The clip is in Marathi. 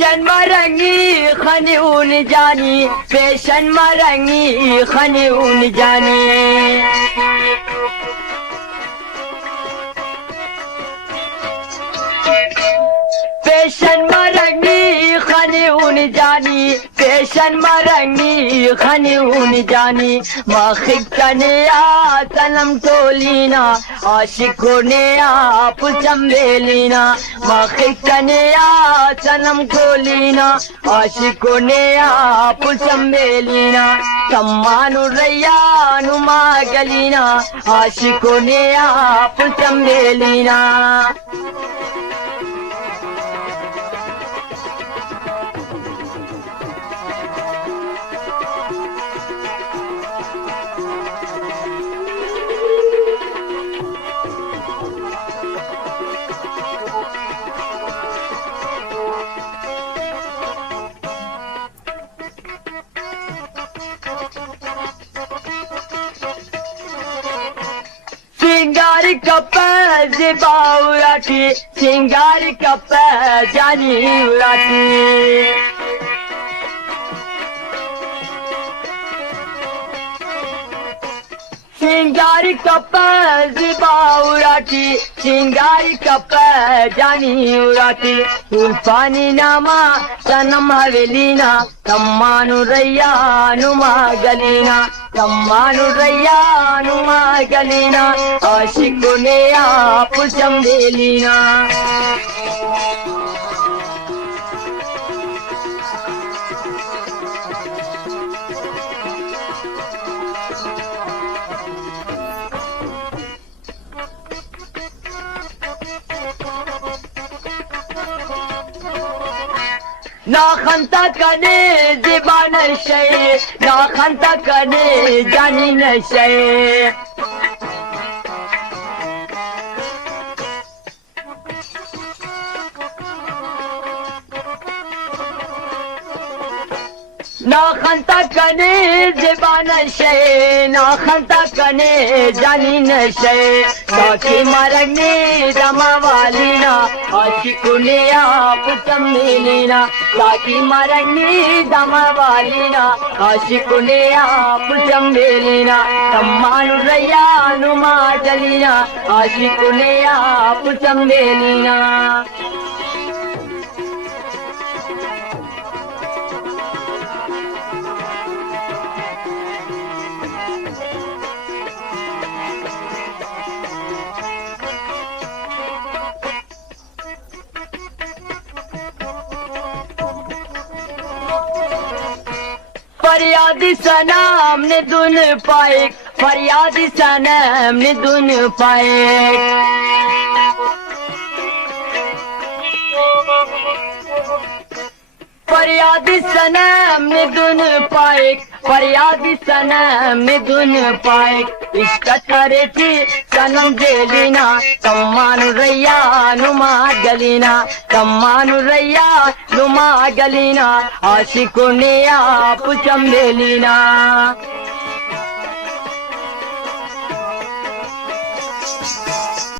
पेशन मरंगी खनी ऊन जानी, पेशन मरंगी खनी ऊन जानी। पेशन मरंगी खनी ऊन जानी, पेशन मरंगी खनी ऊन जानी। माखिक कनिया सनम तोलीना, आशिकों ने आप चंबेलीना। माखिक कनिया सनम तोलीना, आशिकों ने आप चंबेलीना। सम्मानु रैयानु मागलीना, आशिकों ने आप चंबेलीना। सिंगार कप बाउराटी, सिंगार कप जानी उराटी। सिंगार कप बाउराटी, सिंगार कप जानी उराटी। उल्फानी नामा सनम हवेलीना, सम्मानु रैयानु मागलीना। सम्मानु रैयानु मागलीना, आशिकों ने आप चंबेलीना। ना खंता कने ज़बान शे, ना खंता कने जानी नशे। ना खंता कने ज़बान शे, ना खंता कने जानी नशे। साकी मरंगी दमा वालीना, आशिकों ने आप चंबेलीना। साकी मरंगी दमा वालीना, आशिकों ने आप चंबेलीना। सम्मानु रैयानु मागलीना, आशिकों ने आप चंबेलीना। फरियादी सनम ने दुन पाए, फरियादी सनम ने दुन पाए। फरियादी सनम ने दुन पाए, फरियादी सनम ने दुन पाए। इश्क करे थी सनम जेलीना, सम्मानु रैयानु मागलीना। सम्मानु रैयानु मागलीना, आशिकों ने आप चंबेलीना।